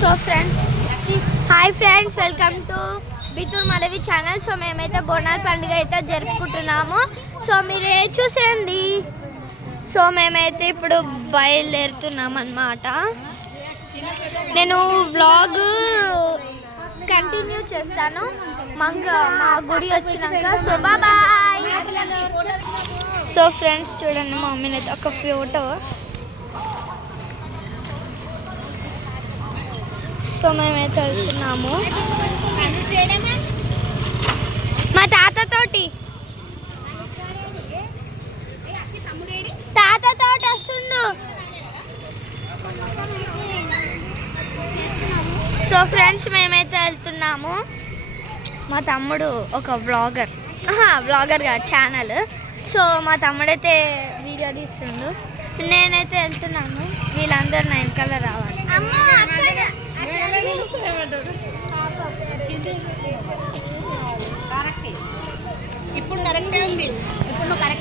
So friends, hi friends, welcome to Bithoor Madhavi channel. So మేమైతే బోనాల పండుగ అయితే జరుపుకుంటున్నాము. సో మీరే చూసేయండి. సో మేమైతే ఇప్పుడు బయలుదేరుతున్నాం అన్నమాట. నేను వ్లాగ్ కంటిన్యూ చేస్తాను మా గుడి వచ్చినాక. So bye. సో ఫ్రెండ్స్ చూడండి, మా మమ్మీని అయితే ఒక ఫోటో. సో మేమైతే వెళ్తున్నాము మా తాతతోటి వస్తుండు. సో ఫ్రెండ్స్ మేమైతే వెళ్తున్నాము. మా తమ్ముడు ఒక వ్లాగర్ కాదు, ఛానల్. సో మా తమ్ముడైతే వీడియో తీస్తుండు, నేనైతే వెళ్తున్నాను. వీళ్ళందరూ నా వెనకాల రావాలి. ఇప్పుడు కరెక్టే ఉంది.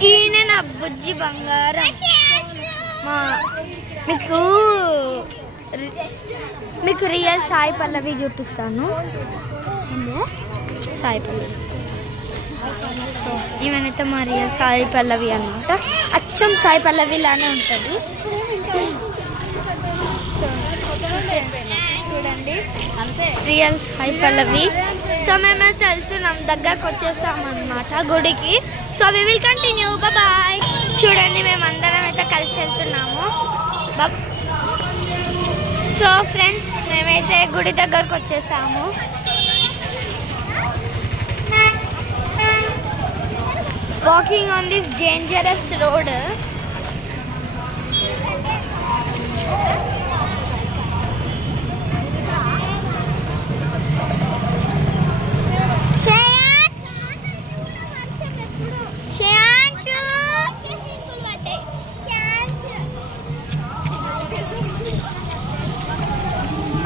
ఈయన నా బుజ్జి బంగారం. మీకు రియల్ సాయి పల్లవి చూపిస్తాను. సాయి పల్లవి. సో ఈమెనైతే మా రియల్ సాయి పల్లవి అనమాట. అచ్చం సాయి పల్లవి లానే ఉంటుంది. చూడండి, రియల్ సాయి పల్లవి. సో మేమైతే వెళ్తున్నాం, దగ్గరకు వచ్చేసాం అన్నమాట గుడికి. So we will continue. Bye. చూడండి, మేమందరం అయితే కలిసి వెళ్తున్నాము. సో ఫ్రెండ్స్, మేమైతే గుడి దగ్గరకు వచ్చేసాము. Walking on this dangerous road.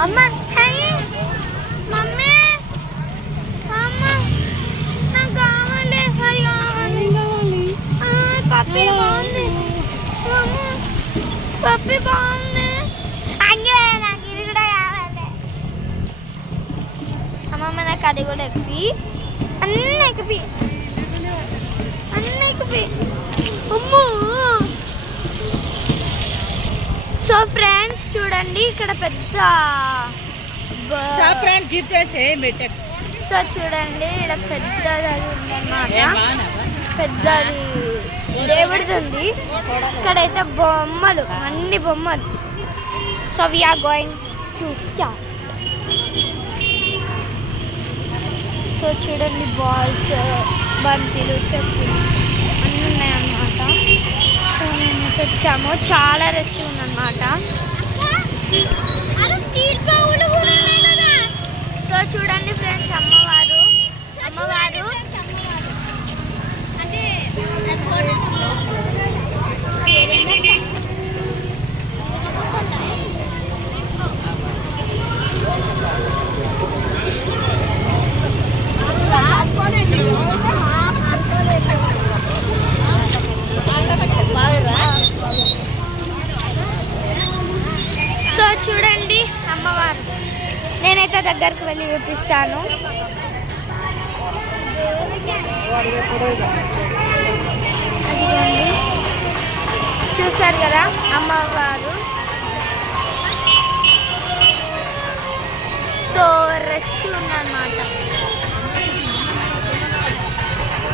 అమ్మ, మమ్మీ, అమ్మ నాకు కావాలి, అది కావాలి. పప్పి బాగుంది, పప్పి బాగుంది. అంగే నాకు ఇది కూడా కావాలి. అమ్మమ్మ నాకు అది కూడా ఎక్కి, అన్నీ ఎక్కి, అన్నీ ఎక్కి. అమ్మో. సో ఫ్రెండ్స్ చూడండి, ఇక్కడ పెద్ద సో చూడండి, ఇక్కడ పెద్దది ఉందన్నమాట. పెద్దది దేవుడిది ఉంది. ఇక్కడైతే బొమ్మలు, అన్ని బొమ్మలు. So we are going to start. So చూడండి, బాల్స్, బంతిలు, చెప్పులు అన్నీ ఉన్నాయన్నమాట. సో మేము వచ్చాము, చాలా రష్ ఉందన్నమాట. సో చూడండి ఫ్రెండ్స్, అమ్మవారు సో చూడండి అమ్మవారు. నేనైతే దగ్గరకు వెళ్ళి చూపిస్తాను. అదిగోండి, చూసారు కదా అమ్మవారు. సో రష్ ఉందన్నమాట.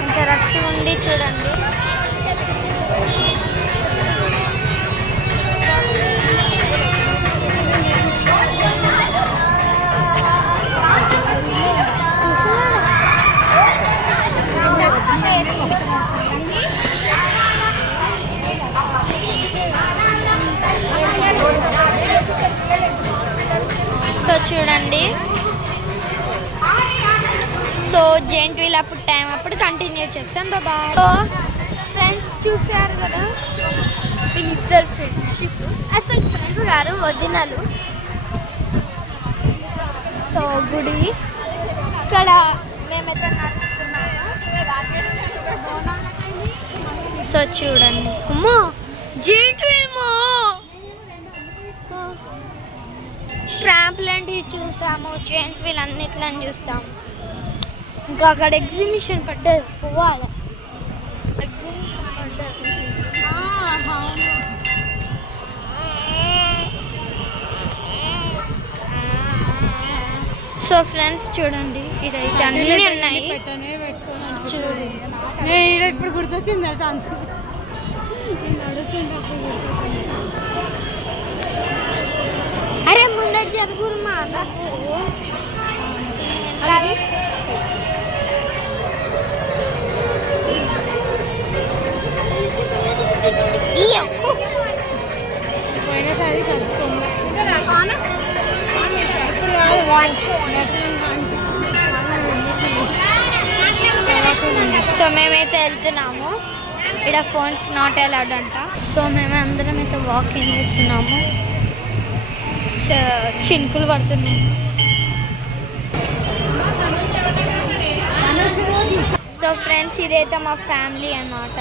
ఇంత రష్ ఉంది చూడండి. సో చూడండి, సో జెంట్ వీల్ అప్పుడు టైం అప్పుడు కంటిన్యూ చేస్తాను. బాయ్. సో ఫ్రెండ్స్ చూసారు కదా, వీళ్ళిద్దరు ఫ్రెండ్షిప్. అసలు ఫ్రెండ్స్ గారు వదినలు. సో గుడి ఇక్కడ మేమైతే నడుస్తున్నాము. సో చూడండి, అమ్మో జెంట్ వీల్. ట్రాంప్లాంటి చూసాము, జెయింట్ వీల్ అన్నిట్లని చూస్తాము. ఇంకా అక్కడ ఎగ్జిబిషన్ పడ్డది, పోవాలి. ఎగ్జిబిషన్ పడ్డది. సో ఫ్రెండ్స్ చూడండి, ఇదైతే అన్నీ ఉన్నాయి. చూడు, ఇప్పుడు గుర్తొచ్చింది అరే ముందే జరుగురు మా పోయినసారి సో మేమైతే వెళ్తున్నాము. ఇక్కడ ఫోన్స్ నాట్ అలౌడ్ అంట. సో మేము అందరం అయితే వాకింగ్ చేస్తున్నాము. చినుకులు పడుతున్నాయి. సో ఫ్రెండ్స్, ఇదైతే మా ఫ్యామిలీ అన్నమాట.